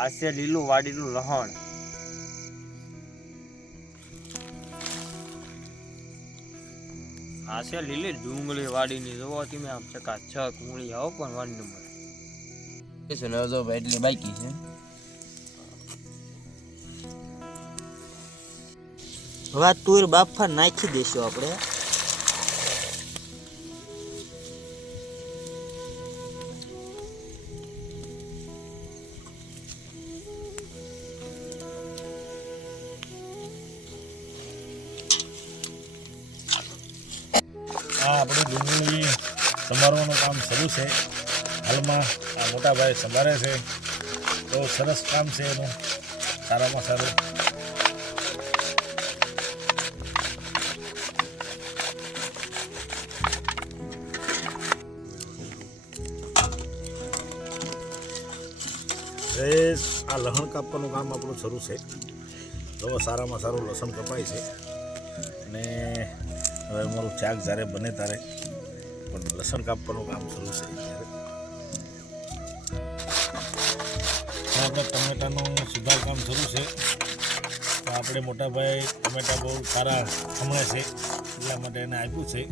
આ છે લીલું વાડીનું લહણ. આ છે લીલી ડુંગળી વાડીની જોવો તમે આમ ચકા છક મૂળી આવો પણ વન નંબર એટલી બાકી છે. હવે તુર બાફા નાખી દઈશું આપણે. આપણી ડુંગળી સંભાળવાનું કામ શરૂ છે. હાલમાં આ મોટા ભાઈ સંભાળે છે. બહુ સરસ કામ છે એનું. સારામાં સારું. આ લસણ કાપવાનું કામ આપણું શરૂ છે. તો સારામાં સારું લસણ કપાય છે. અને હવે અમારું શાક જ્યારે બને ત્યારે પણ લસણ કાપવાનું કામ શરૂ છે આપણે ટમેટાનું સુધાર કામ શરૂ છે. તો આપણે મોટાભાઈ ટમેટા બહુ સારા ખમણે છે, એટલા માટે એને આપ્યું છે.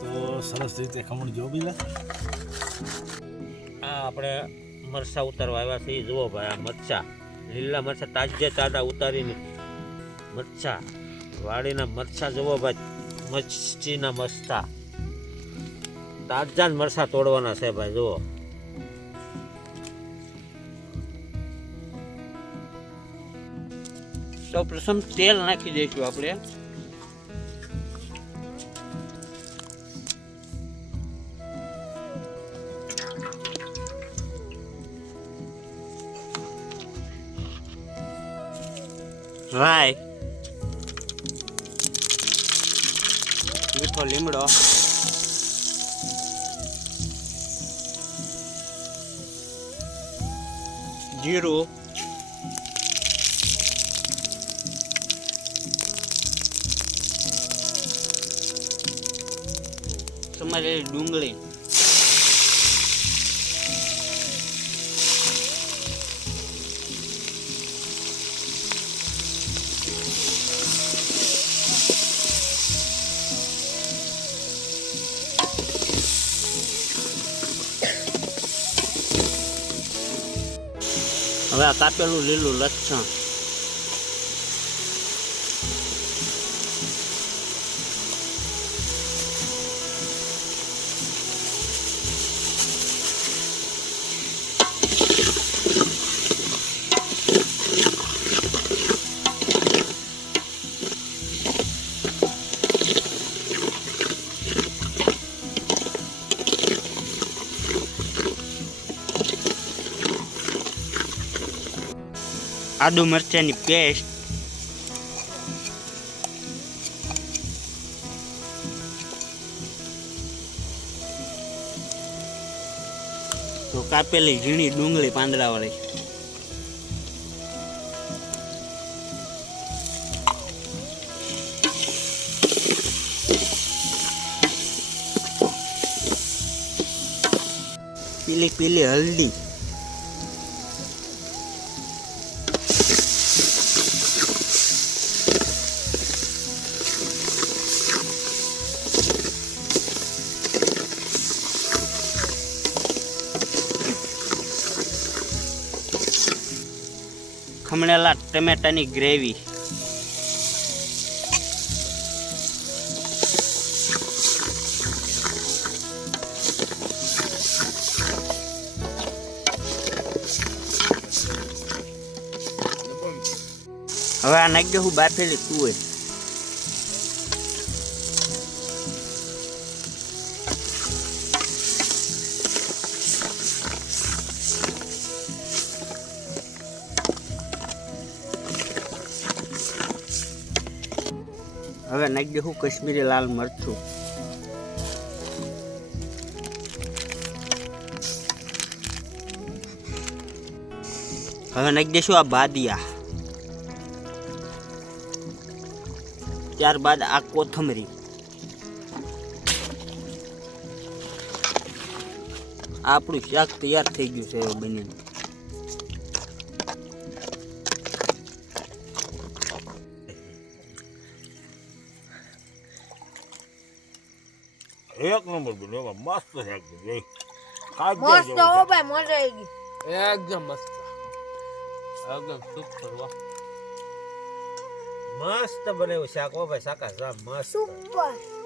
તો સરસ રીતે ખમણ જો બીજા. આ આપણે મરચાં ઉતારવા આવ્યા છે એ જુઓ ભાઈ, આ મરચા. લીલા મરચા તાજે તાજા ઉતારીને. મરચા. વાડીના મરચા જુઓ ભાઈ. મચ્છીના મસ્તા. તાજા જ મરચા તોડવાના છે ભાઈ, જુઓ. સૌ પ્રથમ તેલ નાખી દઈશું આપણે. રાય મીઠો લીમડો જીરું સમારેલી ડુંગળી હવે આ કાપેલું લીલું લસણ આદુ મરચાંની પેસ્ટ તો કાપેલી ઝીણી ડુંગળી પાંદડાવાળી. પીલી પીલી હલ્દી. ખમણેલા ટમેટાની ગ્રેવી. હવે આ નાખી દઉં બાફેલી તુવેર હવે નાખી દઉં કશ્મીરી લાલ મરચું. હવે નાખી દઈશું આ બાદિયા. ત્યારબાદ આ કોથમરી. આપણું શાક તૈયાર થઈ ગયું છે એવું બનીને. એક નંબર બન્યો મસ્ત છે ખાઈ મસ્ત હો. ભાઈ મજા આવી ગઈ. એકદમ મસ્ત. એકદમ સુપર વાહ મસ્ત બને શાક હો ભાઈ શાકા મસ્ત. સુપર.